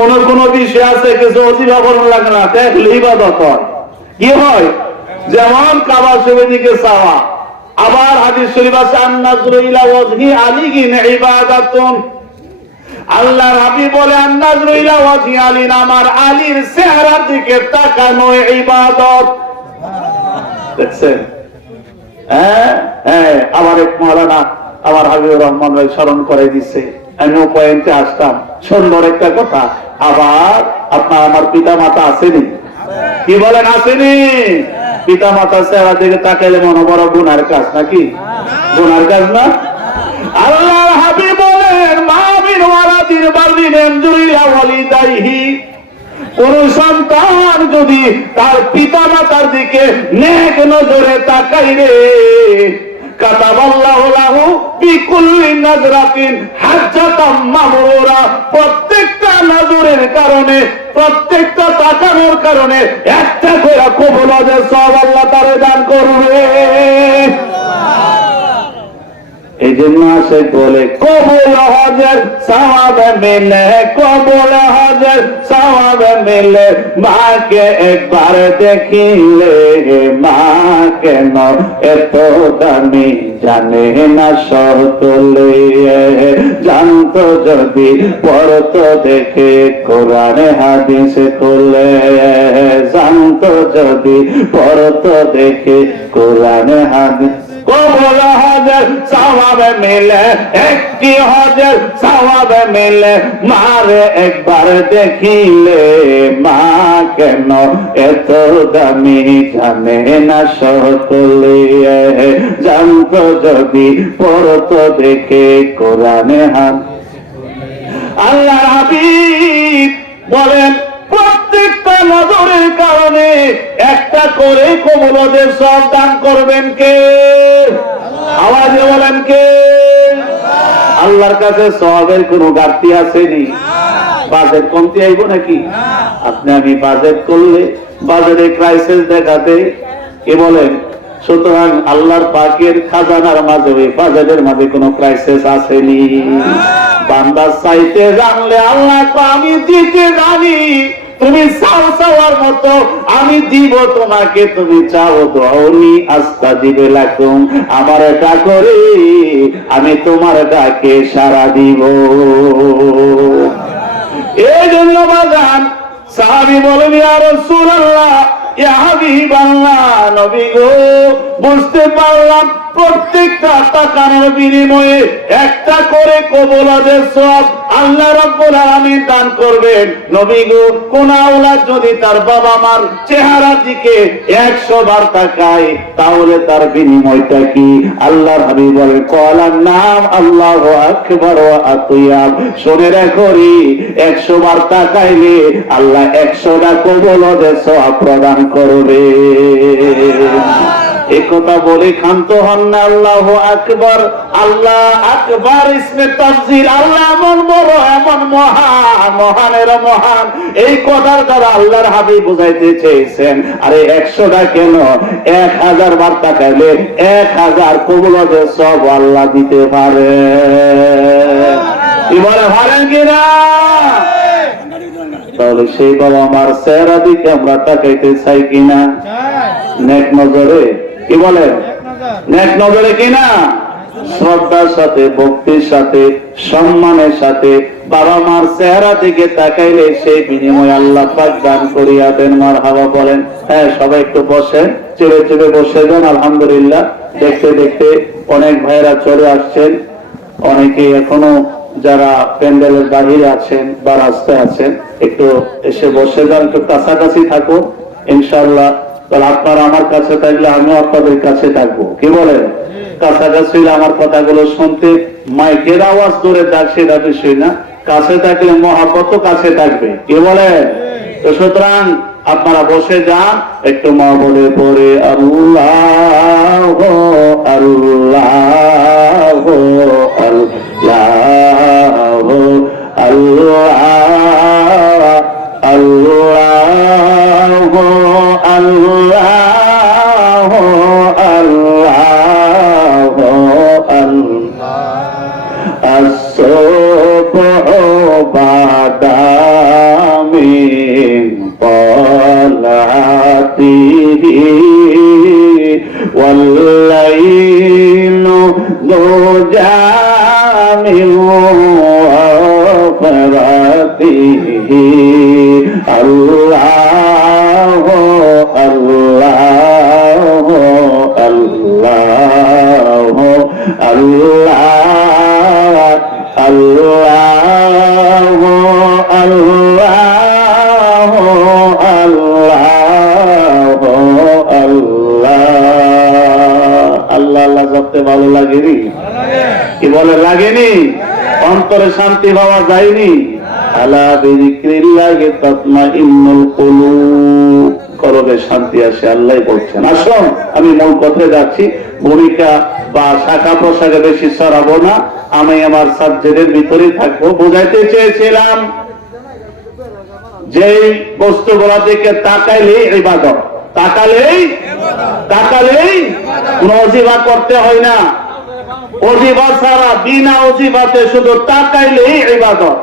কোন কোন বিষয় আছে কিছু অজিবা বলন লাগে না, দেখলে ইবাদত হয়। কি হয়? যেমন কাবা শরীফের দিকে চাওয়া। আবার হাদিস শরীফ আছে আন-নাযরু ইলা ওয়াজহি আলিগিন ইবাদাতুন। আল্লাহর হাবিব বলে আন-নাযরু ইলা ওয়াজহি আলী, আমার আলীর চেহারার দিকে তাকানো ইবাদত। দেখছেন? হ্যাঁ হ্যাঁ। আবার এক মাওলানা আমার হাবিবুর রহমান ভাই স্মরণ করে দিচ্ছে, আমি পয়েন্টে আসতাম, সুন্দর একটা কথা। আবার আপনার আমার পিতা মাতা আসেনি, কি বলেন আসেনি? পিতা মাতা চেহারা দিকে তাকাইলে মনে বড় গুনার কাজ নাকি? গুনার কাজ না? আল্লাহর হাবিব বলেন মা মিন ওয়ালাদিন বারদিন ইয়ানজুরু ইলা ওয়ালিদাইহি, কোন সন্তান যদি তার পিতা মাতার দিকে নেক নজরে তাকায় রে, কাতাবাল্লাহু লাহু বিকুল্লি নাজরাতিন হাজ্জাতাম মাবরুরা, প্রত্যেকটা নজরের কারণে, প্রত্যেকটা তাকানোর কারণে একটা করে কবুল হজের সওয়াব আল্লাহ তারে দান করবে। এই জন্য সে বলে কবুল হজের সওয়াব মিলে, কবুল হজের সওয়াব মিলে, মাকে একবার দেখিলে মা কেন এত দামি জানে না সকলে, জানতো যদি পড়তো দেখে কোরআন হাদিস খুলে, জানতো যদি পড়তো দেখে কোরআন হাদিস। কবুল হজের সওয়াব মিলে, একটি হজের সওয়াব মিলে, মারে একবার দেখিলে মা কেন এত দামি জানে না সকলে, জানতো যদি পড়তো দেখে কোরআনে হাত। আল্লাহর হাবিব বলেন প্রত্যেকটা নজরের কারণে একটা করে কবুল হজের সওয়াব দান করবেন কে? আওয়াজে বলেন কে? আল্লাহর কাছে সওয়াবের কোনো ঘাটতি আসেনি? বাজেট কমতি আইব নাকি? আপনি আমি বাজেট করলে বাজারে ক্রাইসিস দেখাতে কি বলেন? সুতরাং আল্লাহর পাকের খাজানার মাঝে, ওই বাজেটের মাঝে কোনো ক্রাইসিস আসেনি। বান্দা চাইতে জানলে আল্লাহ তো আমি দিতে জানি, তুমি চাও চাওয়ার মতো আমি দিব তোমাকে, তুমি চাও দৌনি আস্তা দিবে লাকুম, আমার এটা করে আমি তোমার ডাকে সাড়া দিব। এই জন্য বাজান সাহাবী বলেন ইয়া রাসূলুল্লাহ, ইয়া হাবিবাল্লাহ, নবী গো বুঝতে পারলাম প্রত্যেকটা তাকানোর বিনিময়ে একটা করে কবুল হজের সওয়াব আল্লাহ রাব্বুল আলামিন দান করবেন। নবী গো কোন আওলাদ যদি তার বাবা মার চেহারার দিকে 100 বার তাকায় তাহলে তার বিনিময়টা কি? আল্লাহর হাবিব বলেন কলার নাম আল্লাহু আকবার ওয়া আতিয়াব, শুনে রাখো রে 100 বার তাকাইলে আল্লাহ 100টা কবুল হজের সওয়াব প্রদান করবে। এই কথা বলে ক্ষান্ত হন না। আল্লাহু আকবার, আল্লাহ আকবার ইসমে তাফসীর, আল্লাহ এমন বড়, এমন মহান, মহানের মহান। এই কথার দ্বারা আল্লাহর হাবিব বুঝাইতে চেয়েছেন আরে 100টা কেন, 1000 বার তাকাইলে 1000 কবুল হজের সওয়াব আল্লাহ দিতে পারে। এবারে পারেন কিনা? তাহলে সেই বাবা আমার চেহারা দিকে আমরা তাকাইতে চাই কিনা? নেক নজরে, কি বলেন? নেক নজরে কিনা? শ্রদ্ধার সাথে, ভক্তির সাথে, সম্মানের সাথে বাবা মার চেহারা দিকে তাকাইলে সেই বিনিময় আল্লাহ পাক দান করিয়া দেন। মারহাবা বলেন। হ্যাঁ, সবাই একটু বসেন, চেপে চেপে বসে যান। আলহামদুলিল্লাহ, দেখতে দেখতে অনেক ভাইরা চলে আসছেন, অনেকে এখনো যারা প্যান্ডেলের বাহিরে আছেন বা রাস্তায় আছেন একটু এসে বসে যান, একটু কাছাকাছি থাকো ইনশাআল্লাহ। তাহলে আপনারা আমার কাছে থাকলে আমিও আপনাদের কাছে থাকবো, কি বলেন? কাছাকাছি আমার কথাগুলো শুনতে মাইকের আওয়াজ দূরে থাক সেটা বিষয় না, কাছে থাকলে মহাব্বত কাছে থাকবে, কি বলেন? তো সুতরাং আপনারা বসে যান, একটু মা বলে পড়ে আল্লাহ আল্লাহ আল্লাহ আল্লাহ আল্লাহ আল্লাহ আল্লাহ আল্লাহ আসসালামু বাদা والليل ضجى من وفراته الله الله الله الله الله الله আল্লাহ আল্লাহ জপতে ভালো লাগেনি? কি বলে লাগেনি? অন্তরে শান্তি পাওয়া যায়নি? আলা বিযিক্রিল্লাহি তাতমাইন্নুল কুলুব, কলবে শান্তি আসে। আল্লাহ বলছেন। আসুন আমি মূল কথায় যাচ্ছি, ভূমিকা বা শাখা প্রশাখা বেশি সরাবো না, আমি আমার সাবজেক্টের ভিতরেই থাকবো। বুঝাইতে চেয়েছিলাম যে বস্তুগুলা দিকে তাকাইলেই ইবাদত, তাকালেই কোন অজিবা করতে হয় না। অজিবা ছাড়া বিনা অজিবাতে শুধু তাকাইলেই ইবাদত।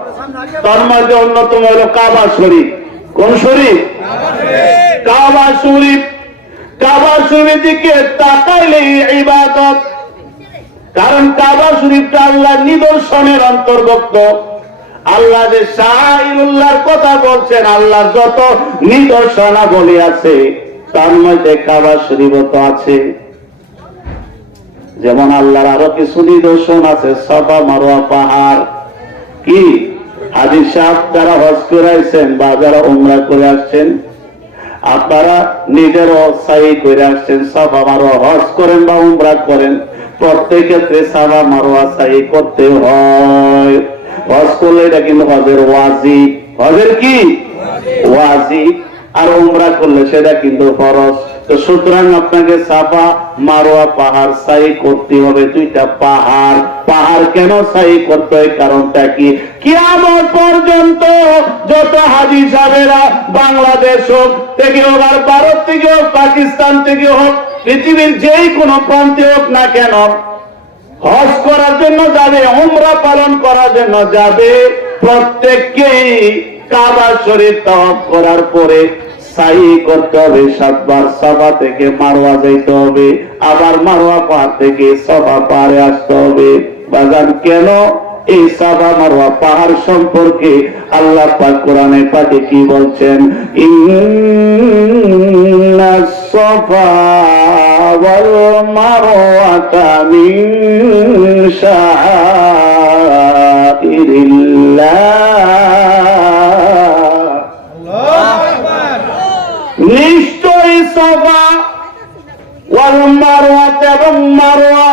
তার মধ্যে অন্যতম হলো কাবা শরীফ। কোন শরীফ? কাবা শরীফ। কাবা শরীফের দিকে তাকাইলেই ইবাদত, কারণ কাবা শরীফটা আল্লাহর নিদর্শনের অন্তর্ভুক্ত। আল্লাহ যে শাইরুল্লাহর কথা বলছেন, আল্লাহর যত নিদর্শনাবলী আছে তার মধ্যে কাবা শরীফও তো আছে। যেমন আল্লাহর আরো কিছু নিদর্শন আছে, সাফা মারওয়া পাহাড়। কি হাজী সাহেব যারা হজ করে আসছেন বা যারা উমরা করে আসছেন, আপনারা নিজেরও সাই করে আসছেন, সাফা মারওয়া হজ করেন বা উমরা করেন, প্রত্যেক ক্ষেত্রে সাফা মারওয়া সাই করতে হয়। হজ করলে এটা কিন্তু হজের ওয়াজিব। হজের কি ওয়াজিব। আর উমরা করলে সেটা কিন্তু ফরজ। তো সুতরাং আপনাকে সাফা মারওয়া পাহাড় সাই করতে হবে। দুইটা পাহাড়। পাহাড় কেন সাই করতে হয়? কারণটা কি? কিয়ামত পর্যন্ত যত হাজী সাহেবেরা বাংলাদেশ হোক থেকে হোক, আর ভারত থেকে হোক, পাকিস্তান থেকে হোক, পৃথিবীর যেই কোনো প্রান্তে হোক না কেন, হজ করার জন্য যাবে, উমরা পালন করার জন্য যাবে, প্রত্যেককেই কাবা শরীফ তাওয়াফ করার পরে সাই করতে হবে 7 বার। সাফা থেকে মারওয়া যাইতে হবে, আবার মারওয়া পাহাড় থেকে সাফা পাহাড়ে আসতে হবে। বাজান কেন? এই সাফা মারওয়া পাহাড় সম্পর্কে আল্লাহ পাক কোরআনে পাকে কি বলছেন? ইন্নাস সাফা ওয়াল মারওয়াতা মিন শাআইরিল্লাহ। নিশ্চয়ই সাফা ওয়াল মারওয়া এবং মারওয়া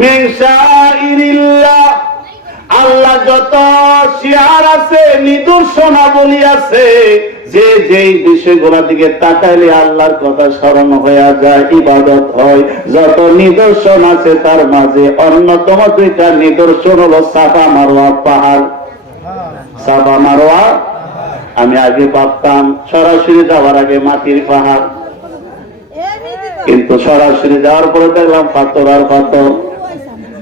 মিন শাআইরিল্লাহ, আল্লাহ যত শিয়ার আছে, নিদর্শনাবলী আছে, যে যেই বিষয়গুলোর দিকে তাকাইলে আল্লাহর কথা স্মরণ হয়ে যায়, ইবাদত হয়। যত নিদর্শন আছে তার মাঝে অন্যতম 2টা নিদর্শন হলো সাফা মারওয়া পাহাড়। সাফা মারওয়া আমি আগে ভাবতাম সরাসরি যাওয়ার আগে মাটির পাহাড়, কিন্তু সরাসরি যাওয়ার পরে দেখলাম পাথর আর পাথর,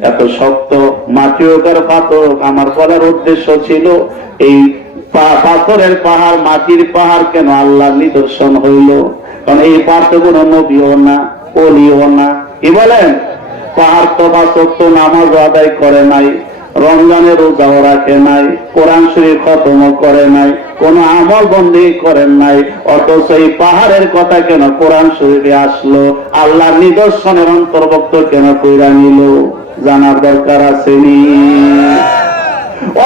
এত শক্ত মাটি হোক আর পাথর হোক। আমার বলার উদ্দেশ্য ছিল এই পাথরের পাহাড় মাটির পাহাড় কেন আল্লাহর নিদর্শন হইল? কারণ এই পাথর কোন নবীও না, ওলিও না। কি বলেন? পাহাড় তো বাসক্ত নামাজ আদায় করে নাই, রমজানের রোজাও রাখে নাই, কোরআন শরীফ খতম করে নাই, কোন আমল বন্দী করেন নাই, অথচ এই পাহাড়ের কথা কেন কোরআন শরীফে আসলো? আল্লাহর নিদর্শনের অন্তর্ভুক্ত কেন কইরা নিল? জানার দরকার আসেনি?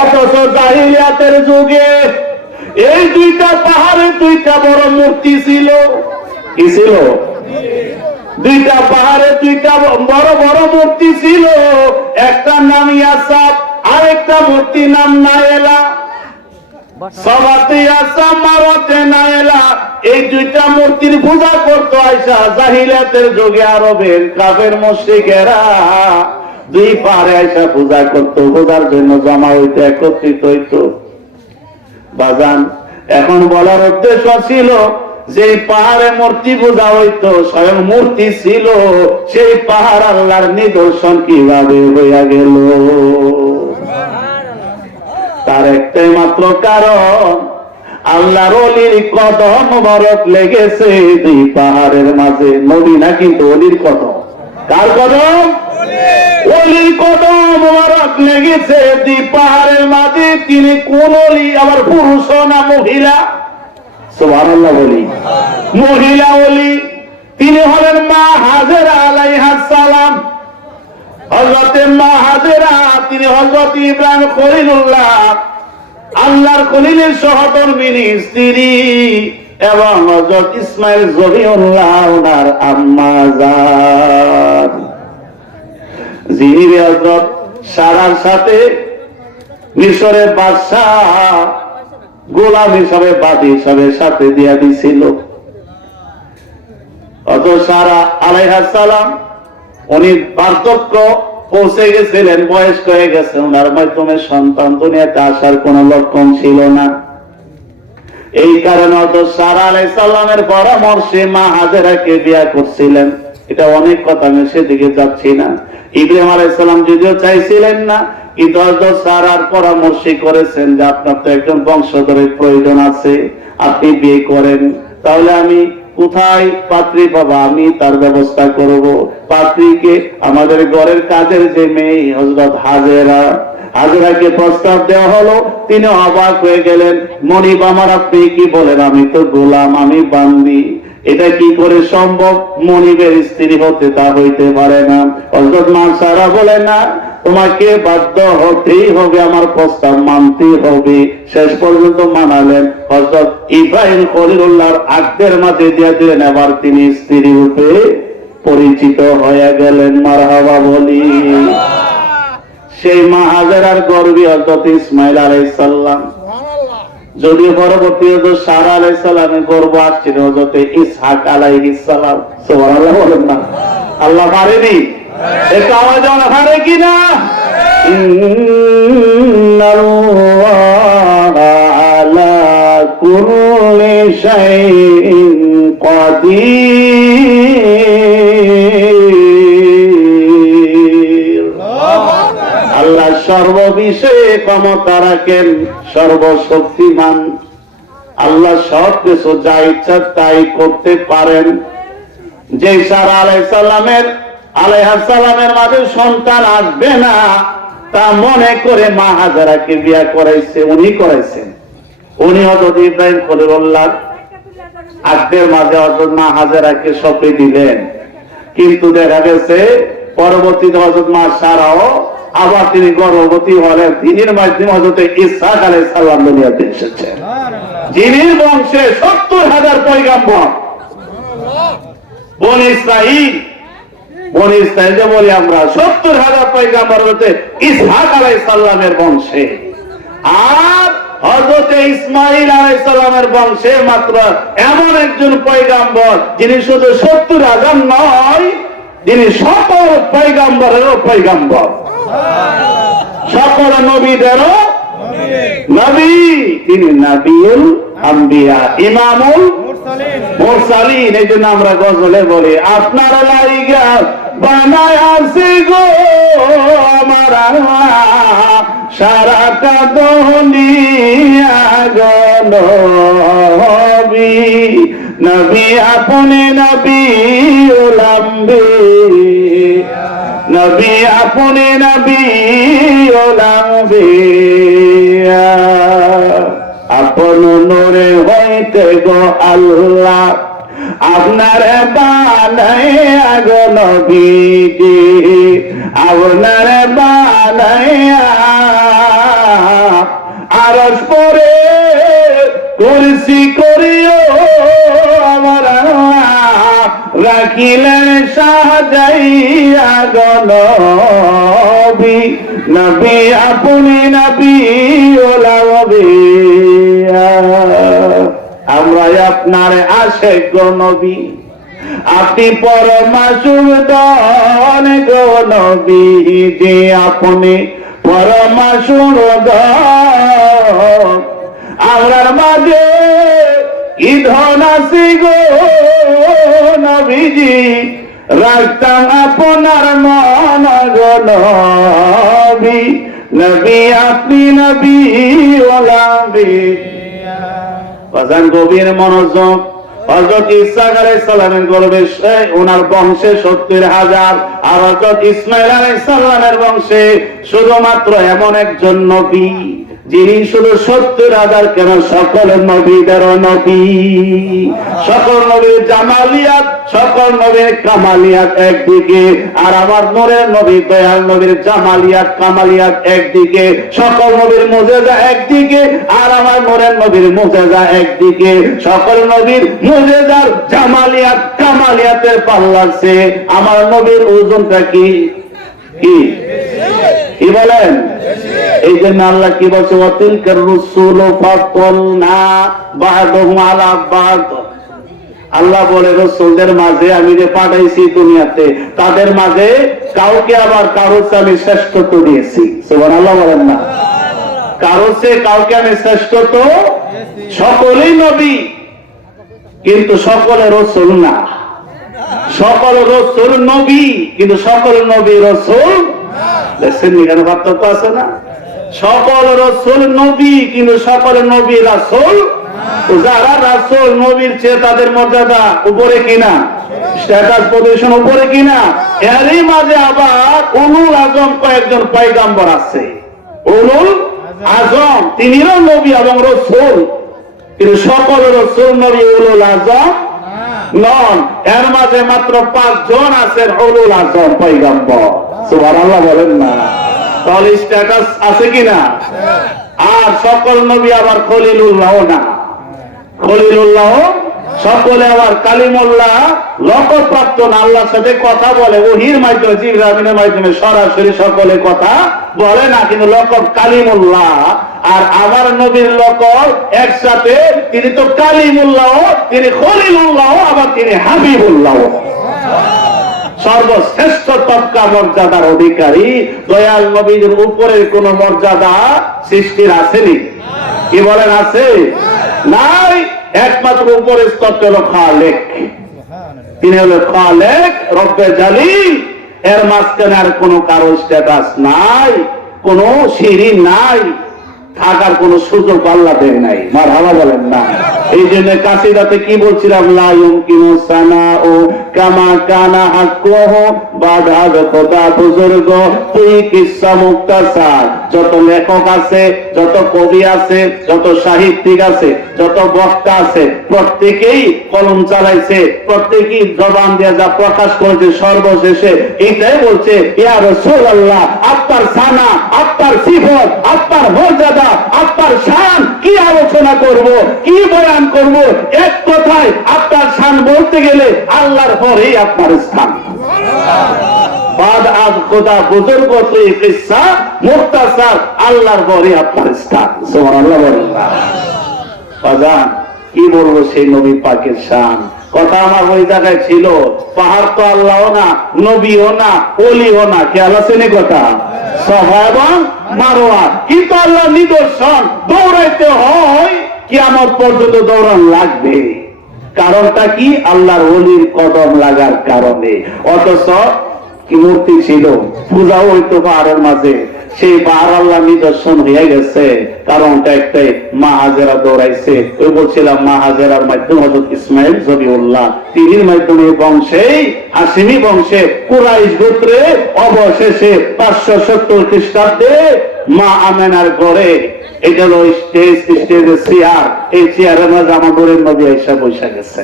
অথচ জাহিলিয়াতের যুগে এই 2টা পাহাড়ে 2টা বড় মূর্তি ছিল। কি ছিল? 2টা পাহাড়ে 2টা বড় বড় মূর্তি ছিল। একটা নাম ইয়াসাব, আরেকটা মূর্তি নাম নায়েলা। সবাতে ইয়াসাব, মারওয়াতে নায়েলা। এই 2টা মূর্তির পূজা করতো আয়েশা জাহিলিয়াতের যুগে আরবের কাফের মুশরিকেরা। 2 পাহাড়ে আয়েশা পূজা করতো, পূজার জন্য জমা হইতো, একত্রিত হইতো। বাজান এখন বলার উদ্দেশ্য ছিল যে পাহাড়ে মূর্তি পূজা হইতো, স্বয়ং মূর্তি ছিল, সেই পাহাড় আল্লাহর নিদর্শন কিভাবে হইয়া গেল? তার একটাই মাত্র কারণ, আল্লাহর ওলির কদম মোবারক লেগেছে 2 পাহাড়ের মাঝে। নবী না কিন্তু ওলির কদম। কার কদম? ওলির কদম মোবারক লেগেছে পাহাড়ের মাঝে। তিনি কোন ওলি? আবার পুরুষ না মহিলা? সুবহানাল্লাহ বলি। মহিলা ওলি। তিনি হলেন মা হাজেরা আলাইহিস সালাম। হযরতে মা হাজেরা তিনি হযরত ইব্রাহিম খলিলুল্লাহ আল্লাহর খলিলের সহধর্মিণী স্ত্রী এবং হযরত ইসমাইল জবিউল্লাহ ওনার আম্মা জান, যিনি হযরত সারার সাথে মিশরের বাদশাহ গোলাম হিসাবে বাদী হিসাবে সাথে দিয়া দিছিল। হযরত সারা আলাইহিস সালাম উনি বার্ধক্য পৌঁছে গেছিলেন, বয়স্ক হয়ে গেছেন, ওনার মাধ্যমে সন্তান দুনিয়াতে আসার কোন লক্ষণ ছিল না। এই কারণে হযরত সারা আলাইহিস সালামের পরামর্শে মা হাজেরাকে বিয়ে করছিলেন। এটা অনেক কথা, আমি সেদিকে যাচ্ছি না। ইব্রাহিম আলাইহিস সালাম যদিও চাইছিলেন না, কিন্তু হযরত সারার পরামর্শে করেছেন যে আপনার তো একজন বংশধরের প্রয়োজন আছে, আপনি বিয়ে করেন। তাহলে আমি কোথায় পাত্রী পাবো? আমি তার ব্যবস্থা করব। পাত্রীকে আমাদের ঘরের কাজের যে মেয়ে হযরত হাজেরা, হাজেরাকে প্রস্তাব দেওয়া হলো। তিনি অবাক হয়ে গেলেন, মনিব আমার আপনি কি বলেন? আমি তো গোলাম, আমি বান্দি, এটা কি করে সম্ভব? মনিবের স্ত্রী হতে তা হইতে পারে না। হযরত মা সারা বলে না, তোমাকে বাধ্য হতেই হবে, আমার প্রস্তাব মানতেই হবে। শেষ পর্যন্ত মানালেন। হযরত ইব্রাহিম খলিলুল্লাহর আগ্দের মাঝে দিয়ে দিলেন। এবার তিনি স্ত্রী রূপে পরিচিত হয়ে গেলেন। মারহাবা বলি। সেই মা হাজেরার গর্ভে হযরত ইসমাইল আলাইহিস সালাম, যদিও পরবর্তী হযরত সারা আলাইহিস সালামের গর্ভ আসছিল হযরত ইসহাক আলাইহিস সালাম। সুবহানাল্লাহ বলেন না? আল্লাহ পারেনি? একটু আওয়াজ পারে কিনা? ইন্নাল্লাহা আলা কুল্লি শাইইন কাদির। আল্লাহ সর্ববিষয়ে ক্ষমতা রাখেন, সর্বশক্তিমান। আল্লাহ সব কিছু যা ইচ্ছা তাই করতে পারেন। যে সারা আলাইহিস সালামের মাঝে সন্তান আসবে না তা মনে করে মা হাজেরাকে বিয়ে করাইছে, উনি করাইছেন। উনি হযরত ইব্রাহিম খলিলুল্লাহ আগ্দের মাঝে হযরত মা হাজেরাকে সঁপে দিলেন। কিন্তু দেখা গেছে পরবর্তীতে হযরত মা সারাও আবার তিনি গর্ভবতী হলেন। তিনির মাধ্যমে হযরত ইসহাক আলাইহিস সালাম দুনিয়াতে এসেছেন, যিনি বংশে 70,000 পয়গম্বর। বনি ইসরাইল যে বলি আমরা, 70,000 পয়গম্বর হতে ইসহাক আলাইহিস সালামের বংশে। আর হযরত ইসমাইল আলাইহিস সালামের বংশে মাত্র এমন একজন পয়গম্বর যিনি শুধু 70,000 নয়, যিনি সকল পয়গম্বরেরও পয়গম্বর, সকল নবীদেরও নবী। তিনি নবিউল আম্বিয়া, ইমামুল মুরসালিন। এই জন্য আমরা গজলে বলি, আপনার লাইগা বানায় আসি গো আমার সারাটা দুনিয়া গো নবী। নবী আপনি নবিউল আম্বিয়া, নবী আপনি নবিউল আম্বিয়া। আপন নূরে হইতে গো আল্লাহ আপনার বানাইয়া গো নবীজি, আপনার বানাইয়া আরশ পরে কুরসি করিও আমার রাখিলেন সাজাইয়া গো নবী। নবী আপনি নবিউল আম্বিয়া। আমরা আপনার আশিক গো নবী, আপনি পরমাসুরদন গো নবীজি, আপনি পরমাসুরদন। আমরার মাঝে কি ধন আছে গো নবীজি, রাখতাম আপনার মন গো নবী। নবী আপনি নবিউল আম্বিয়া। বাজান গভীর মনোযোগ। হযরত ইসহাক আলাইহিস সালামের গর্ভে ওনার বংশে 70,000, আর হযরত ইসমাঈল আলাইহিস সালামের বংশে শুধুমাত্র এমন একজন নবী যিনি শুধু 70,000 কেন সকল নবীদের নবী। সকল নবীর জামালিয়াত, সকল নবীর কামালিয়াত একদিকে, আর আমার নূরের নবী দয়াল নবীর জামালিয়াত কামালিয়াত একদিকে, সকল নবীর মুজিজা একদিকে, আর আমার নূরের নবীর মুজিজা একদিকে। সকল নবীর মুজিজার জামালিয়াত কামালিয়াতের পাল্লাছে আমার নবীর ওজনটা কি কি বলেন? এই জন্য আল্লাহ কি বলছে, ওয়াতিলকার রুসুলু ফাদলনা বা'দুহুম আলা বা'দ। আল্লাহ বলে রাসূলদের মাঝে আমি যে পাঠাইছি দুনিয়াতে, তাদের মাঝে কাউকে আবার কারো চেয়ে আমি শ্রেষ্ঠত্ব দিয়েছি। সুবহানাল্লাহ বলেন না? কারো চেয়ে কাউকে আমি শ্রেষ্ঠত্ব, সকলেই নবী কিন্তু সকলে রাসূল না। সকল রাসূল নবী কিন্তু সকল নবী রাসূল দেখছেন, এখানে পার্থক্য আছে না? সকল রাসূল নবী কিন্তু সকল নবী রাসূল। যারা রাসূল নবীর চেয়ে তাদের মর্যাদা উপরে কিনা, স্ট্যাটাস পজিশন উপরে কিনা, এরই মাঝে আবার উলুল আজম কয়েকজন পয়গম্বর আছে। উলুল আজম তিনিও নবী এবং রাসূল, কিন্তু সকল রাসূল নবী উলুল আজম নন। এর মাঝে মাত্র 5 জন আছেন উলুল আজম পয়গম্বর। সুবহানাল্লাহ বলেন না? তাহলে স্ট্যাটাস আছে কিনা? আর সকল নবী আবার খলিলুল্লাহ না। খলিলুল্লাহ সকলে আবার কালিমুল্লাহ লকব প্রাপ্ত না। আল্লাহর সাথে কথা বলে ওহীর মাধ্যমে, জিবরাইলের মাধ্যমে সরাসরি সকলে কথা বলে না, কিন্তু লকব কালিমুল্লাহ। আর আমার নবীর লকব একসাথে, তিনি তো কালিমুল্লাহ, তিনি খলিলুল্লাহ, আবার তিনি হাবিবুল্লাহ। সর্বশ্রেষ্ঠ তবকা মর্যাদার অধিকারী দয়াল নবীর উপরে কোন মর্যাদা সৃষ্টির আসেনি। কি বলেন আছে? নাই। একমাত্র উপরে স্তব্ধ হলো খালেক, তিনি হলো খালেক রব্বে জালিল। এর মাঝখানে আর কোন কারো স্ট্যাটাস নাই, কোন সিঁড়ি নাই, থাকার কোন সুযোগ আল্লাহ দেয় নাই। মারহাবা বলেন না? এই জন্য কাসিদাতে কি বলছিলাম, লা ইউমকিনু সানাউ কামা কানা হাক্কুহু বাদাদ খোদা বুজুর্গ তুই কিসসা মুক্তাসার। যত লেখক আছে, যত কবি আছে, যত সাহিত্যিক আছে, যত বক্তা আছে, প্রত্যেকেই কলম চালাইছে, প্রত্যেকেই জবান দিয়ে যা প্রকাশ করেছে, সর্বশেষে এইটাই বলছে, ইয়া রাসূলুল্লাহ আপনার সানা, আপনার সিফত, আপনার মর্যাদা, আপনার শান কি আলোচনা করব, কি বয়ান করব? এক কথায় আপনার শান বলতে গেলে আল্লাহর পরেই আপনার স্থান। বাদ আজ খোদা বুজুর্গ তুই কিসসা মুখতাসার, আল্লাহর পরে আপনার স্থান। সুবহানাল্লাহ বলেন না? বাজান কি বলবো সেই নবী পাকের শান? কথা আমার ওই জায়গায় ছিল, পাহাড় তো আল্লাহও না, নবীও না, ওলিও না। খেয়াল আছে নি কথা? সাফা এবং মারওয়া কিন্তু আল্লাহ নিদর্শন। দৌড়াইতে হয় কিয়ামত পর্যন্ত দৌড়ান লাগবে। কারণটা কি? আল্লাহর ওলির কদম লাগার কারণে। অথচ কি মূর্তি ছিল, পূজা হইতো পাহাড়ের মাঝে, সেই পাহাড় আল্লাহ নিদর্শন হয়ে গেছে। কারণটা একটাই, মা হাজেরা দৌড়াইছে। ওই বলছিলাম মা হাজেরার মাধ্যমে হযরত ইসমাঈল জবিউল্লাহ তিনির মাধ্যমে বংশেই হাশিমি বংশে কুরাইশ গোত্রে অবশেষে 570 খ্রিস্টাব্দে মা আমেনার ঘরে, এটা হলো স্টেজের চেয়ার, এই চেয়ারের মাঝে আমাদের নবী আয়েশা বসে গেছে।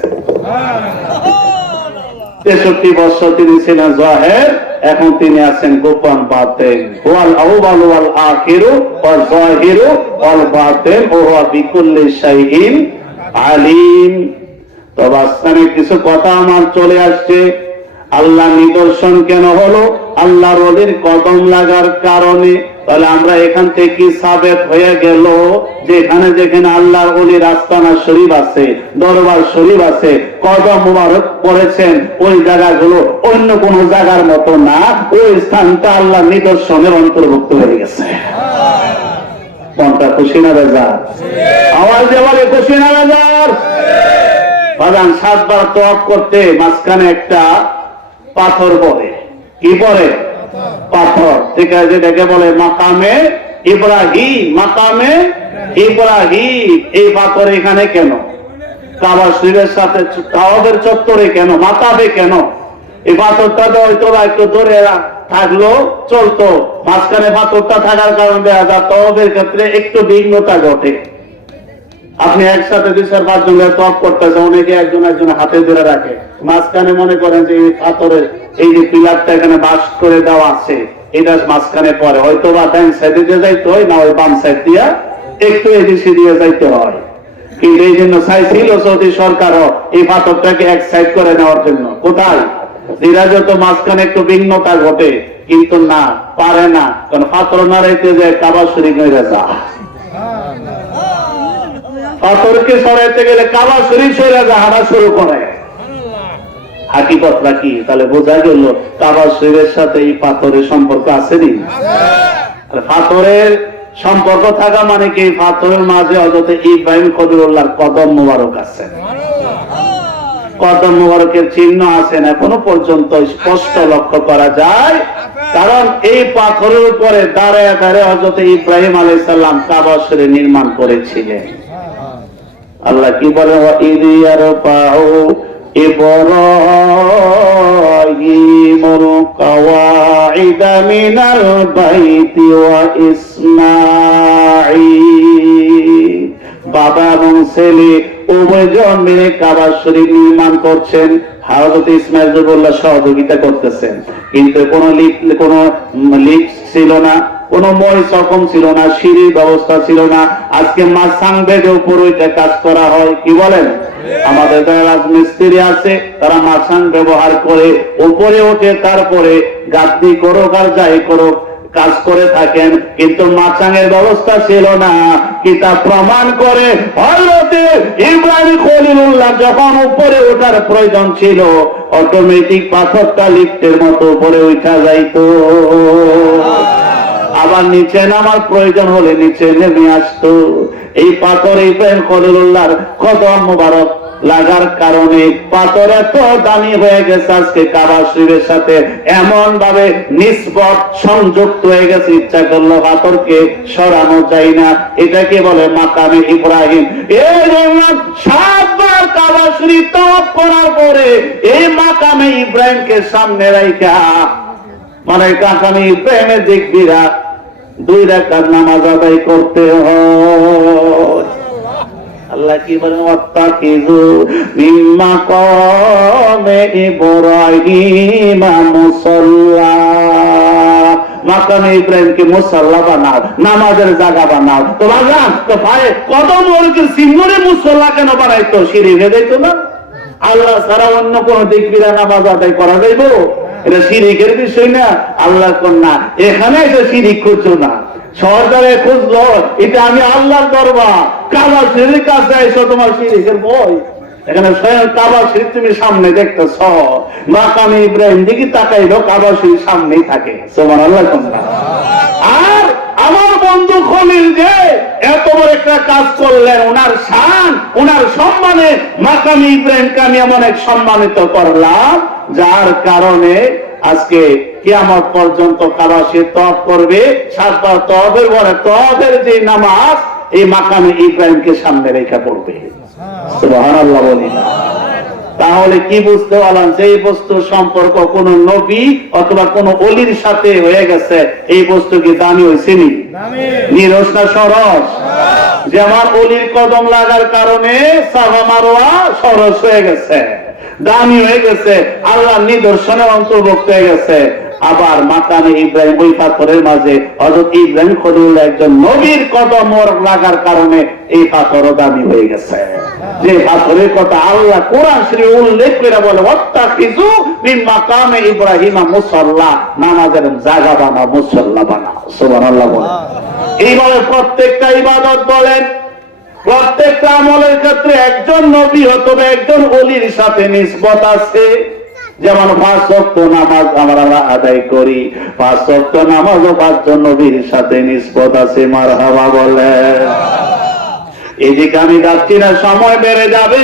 63 বছর তিনি ছিলেন জাহের, এখন তিনি আছেন গোপন বাতিন। ওয়াল আউয়াল ওয়াল আখিরু ওয়াল যাহিরু ওয়াল বাতিন ওয়া হুয়া বিকুল্লি শাইইন আলিম। তো বাস্তবে কিছু কথা আমার চলে আসছে। আল্লাহ নিদর্শন কেন হলো? আল্লাহর ওলির কদম লাগার কারণে। তাহলে আমরা এখান থেকে কি সাবেত হয়ে গেল? যেখানে যেখানে আল্লাহর ওলির আস্তানা শরীফ আছে, দরবার শরীফ আছে, কদম মুবারক করেছেন, ওই জায়গাগুলো অন্য কোন জায়গার মতো না, ওই স্থানটা আল্লাহ নিদর্শনের অন্তর্ভুক্ত হয়ে গেছে। কোনটা খুশি না বেজার? আওয়াজ বলে খুশি না বেজার? বাজান 7 বার তওয়াফ করতে মাঝখানে একটা পাথর পড়ে। কি পড়ে? পাথর। ঠিক আছে, যেটাকে বলে মাকামে ইব্রাহিম। মাকামে ইব্রাহিম। এই পাথর এখানে কেন? কাবা শরীফের সাথে তাওয়াফের চত্বরে কেন, মাতাবে কেন? এই পাথরটা হয়তো একটু ধরে থাকলো চলতো, মাঝখানে পাথরটা থাকার কারণে দেখা যায় তাওয়াফের ক্ষেত্রে একটু ভিন্নতা ঘটে। আপনি একসাথে 2-4-5 জন তওয়াফ করতেছে, অনেকে একজন একজন হাতে ধরে রাখে, মাঝখানে মনে করেন যে এই পাথরের এই যে পিলারটা এখানে বাস করে দেওয়া আছে, এটা মাঝখানে পরে হয়তো বা ডান সাইডে দিয়ে যাইতে হয়, না ওই বাম সাইড দিয়া একটু এদিকে দিয়ে যাইতে হয়। কিন্তু এই জন্য চাইছিল সৌদি সরকারও এই পাথরটাকে এক সাইড করে নেওয়ার জন্য। কোথায়? এরা যত মাঝখানে একটু ভিন্নতা ঘটে, কিন্তু না পারে না, কারণ পাথর নাড়াইতে যায় কাবা শরীফ হয়ে যায়। পাথরকে সরাইতে গেলে কাবা শরীফ সরে হাঁটা শুরু করে। হাকিকতটা কি? তাহলে বোঝা গেল কাবা শরীফের সাথে এই পাথরের সম্পর্ক আছে নি? পাথরের সম্পর্ক থাকা মানে কি? পাথরের মাঝে হযরত ইব্রাহিম খলিলুল্লাহর কদম মুবারক আছে, কদম মুবারকের চিহ্ন আছেন এখনো পর্যন্ত স্পষ্ট লক্ষ্য করা যায়। কারণ এই পাথরের উপরে দাঁড়ায় দাঁড়ায় হযরত ইব্রাহিম আলাইহিস সালাম কাবা শরীফ নির্মাণ করেছিলেন। আল্লাহ কি বলে? ওয়াইদ ইয়ারফাউ ইব্রাহিমুল কাওয়াইদা মিনাল বাইতি ওয়া ইসমাঈল। বাবা এবং ছেলে উভয়জন মিলে কাবা শরীফ নির্মাণ করছেন। হযরত ইসমাঈল জবুল্লাহ সহযোগিতা করতেছেন, কিন্তু কোনো লিফট ছিল না, কোন মই সকম ছিল না, সিঁড়ির ব্যবস্থা ছিল না। আজকে মাছাং বেডে উপর ওইটা কাজ করা হয়, কি বলেন? আমাদের যারা রাজমিস্ত্রি আছে তারা মাছাং ব্যবহার করে উপরে ওঠে, তারপরে গাদ্দি করুক আর যাই করুক কাজ করে থাকেন, কিন্তু মাছাঙের ব্যবস্থা ছিল না। কিতাব প্রমাণ করে হযরত ইব্রাহিম খলিলুল্লাহ যখন উপরে ওঠার প্রয়োজন ছিল, অটোমেটিক পাথরটা লিফটের মতো উপরে উঠা যাইতো, আবার নিচে নামার প্রয়োজন হলে নিচে নেমে আসতো। এই পাথর ইব্রাহিম খলিলুল্লাহর কদম মুবারক লাগার কারণে পাথর এত দামি হয়ে গেছে, আজকে কাবা শরীফের সাথে এমন ভাবে নিসবত সংযুক্ত হয়ে গেছে, ইচ্ছা করলো পাথরকে সরানো যায় না। এটাকে বলে মাকামে ইব্রাহিম। এই জন্য 7 বার কাবা শরীফ তওয়াফ করার পরে এই মাকামে ইব্রাহিমকে সামনে রাইখা, মানে মাকামে ইব্রাহিমের দেখবিরা 2 রাকাত নামাজ আদায় করতে হয়। আল্লাহ কি বলেন? ওয়াত্তাকিযু মিন মাকামে ইব্রাহিম মুসাল্লা। মাকামে ইব্রাহিমকে মুসাল্লা বানাও, নামাজের জায়গা বানাও। তো বাজান তো ভাই কদম ওরকে সিংহরে মুসাল্লা কেন বানাইতো? সিঁড়ি ভেঙে দিত না? আল্লাহ ছাড়া অন্য কোন দেখবিরা নামাজ আদায় করা যাইব? এটা শিরিকের বিষয় না। আল্লাহ কন্যা এখানে এটা শিরিক খুঁজছো না, সরকারে খুঁজলো এটা আমি আল্লাহর দরবার, কাবা শরীফের কাছে এসো, তোমার শিরিকের ভয়। এখানে স্বয়ং কাবা শরীফ তুমি সামনে দেখতেছ, মাকামে ইব্রাহিম দিকে তাকাইলো, কাবা শরীফ সামনেই থাকে। সুবহানাল্লাহ। আর আমার বন্ধু খলিল যে এত বড় একটা কাজ করলেন, ওনার শান ওনার সম্মানে মাকামে ইব্রাহিমকে আমি এমন এক সম্মানিত করলাম, যার কারণে আজকে কিয়ামত পর্যন্ত কাবা শরীফ তওয়াফ করবে। 7 বার তওয়াফের পরে তওয়াফের যে নামাজ এই মাকামে ইব্রাহিমকে সামনে রেখে পড়বে। সুবহানাল্লাহ বলি না? তাহলে কি বুঝতে পারলাম? যে এই বস্তুর সম্পর্ক কোন নবী অথবা কোন ওলির সাথে হয়ে গেছে, এই বস্তু কি দামি হয়েছে নি? নিরস না সরস? যেমন ওলির কদম লাগার কারণে সাফা মারওয়া সরস হয়ে গেছে, দামি হয়ে গেছে, আল্লাহর নিদর্শনের অন্তর্ভুক্ত হয়ে গেছে। আবার মাকামে ইব্রাহিম ওই পাথরের মাঝে হযরত ইব্রাহিম খলিলুল্লাহ একজন নবীর কদম লাগার কারণে এই পাথরও দামি হয়ে গেছে। যে পাথরের কথা আল্লাহ কোরআন শরীফে উল্লেখ করে বলে ওয়াত্তাখিযু মিন মাকামে ইব্রাহিম মুসাল্লা, নামাজের জায়গা বানাও, মুসাল্লা বানাও। সুবহানাল্লাহ বলেন। এইভাবে প্রত্যেকটা ইবাদত বলেন, প্রত্যেকটা আমলের ক্ষেত্রে একজন নবী অথবা একজন ওলির সাথে নিসবত আছে। যেমন 5 ওয়াক্ত নামাজ আমরা আদায় করি, 5 ওয়াক্ত নামাজও 5 জন নবীর সাথে নিসবত আছে। মারহাবা বলেন। এদিকে আমি যাচ্ছি না, সময় বেড়ে যাবে।